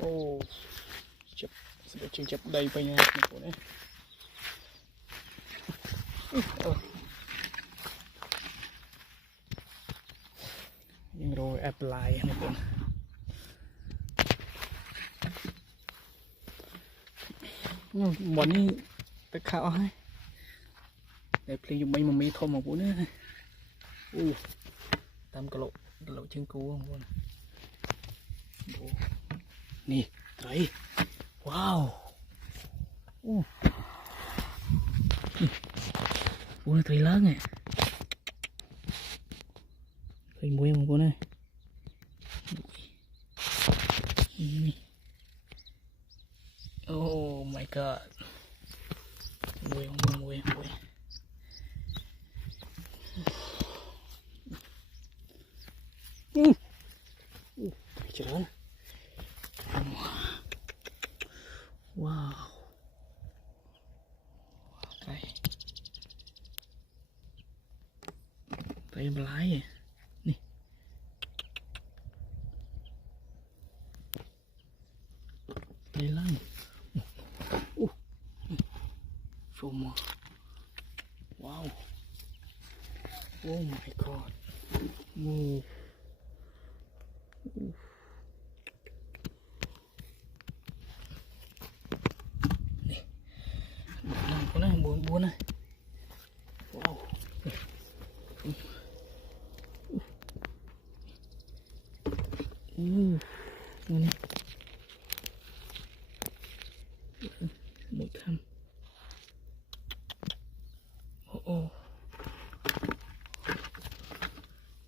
ô chụp chừng chụp đầy bây nha của đấy nhưng rồi apply một con món này tất khảo hay để play dùng mình mà mi thôm một cú nữa tam cái lộ chân cú không con nè thấy wow cú thấy lớn nè thấy muối không cú này oh my god muốiច្រើនwowត្រីបន្លាយនេះត្រីឡើងចូលមក wow oh my god con này buồn này wow này một thăm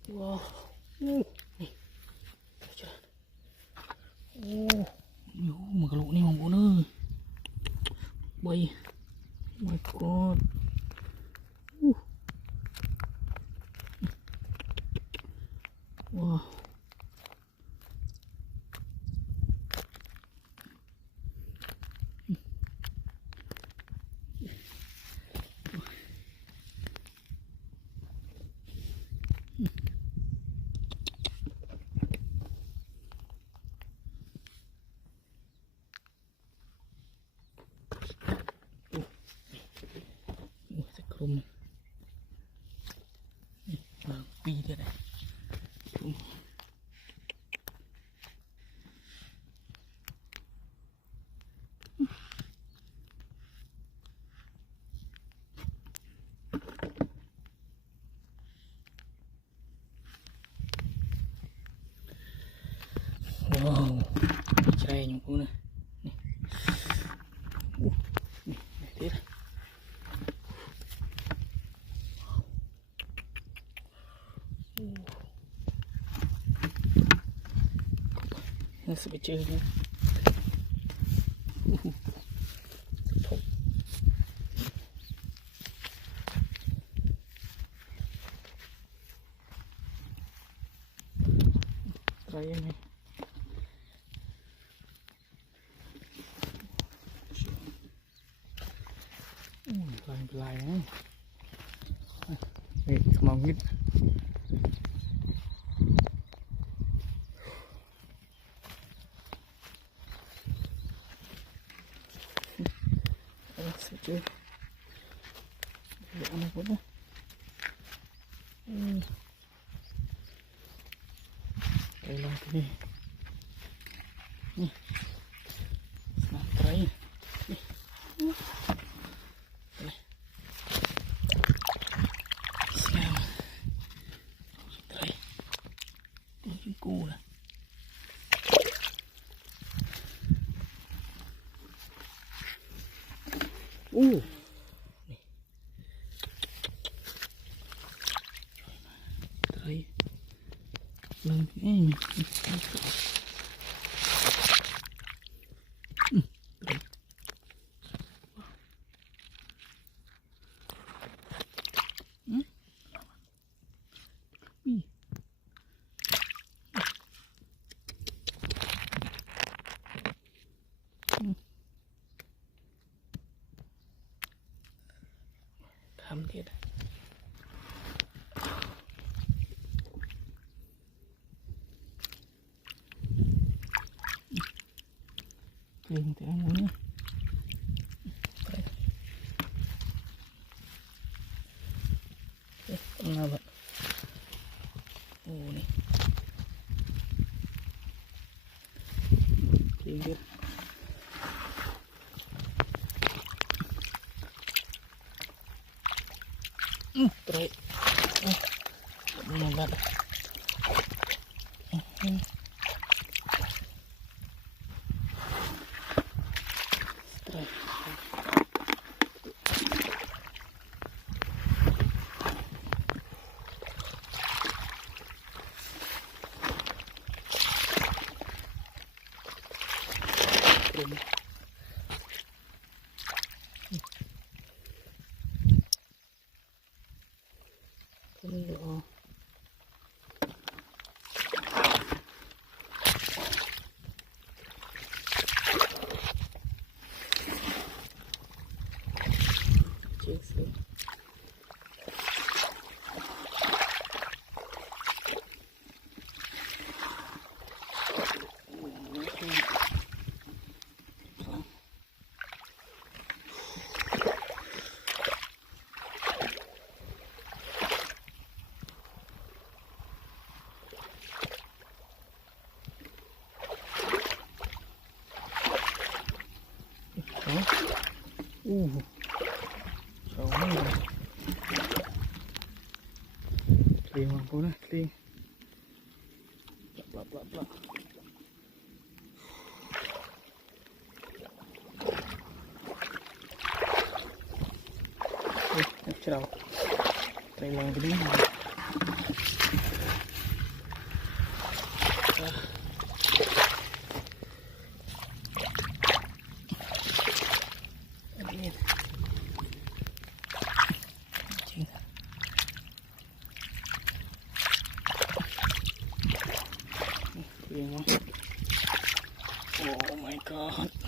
wow mà cái lỗ này mong bố ơi bay my god wow cùng pi thế này wow chai nhung cú này thế này nó sẽ bị chơi đi try này lại nữa come on get sẽ chơi để ăn cuốn đây là cái gì cái cua này thấy lên thăm thiệt Linh thì ăn muốn con nào vậy? Ồ này, Linh kia. Trời, nó vậy. Trời. Ini loh. Cheers. Jauh ni. Clean mampu lah, clean. Plak. Nak cerau. Try lang dulu. Oh my god.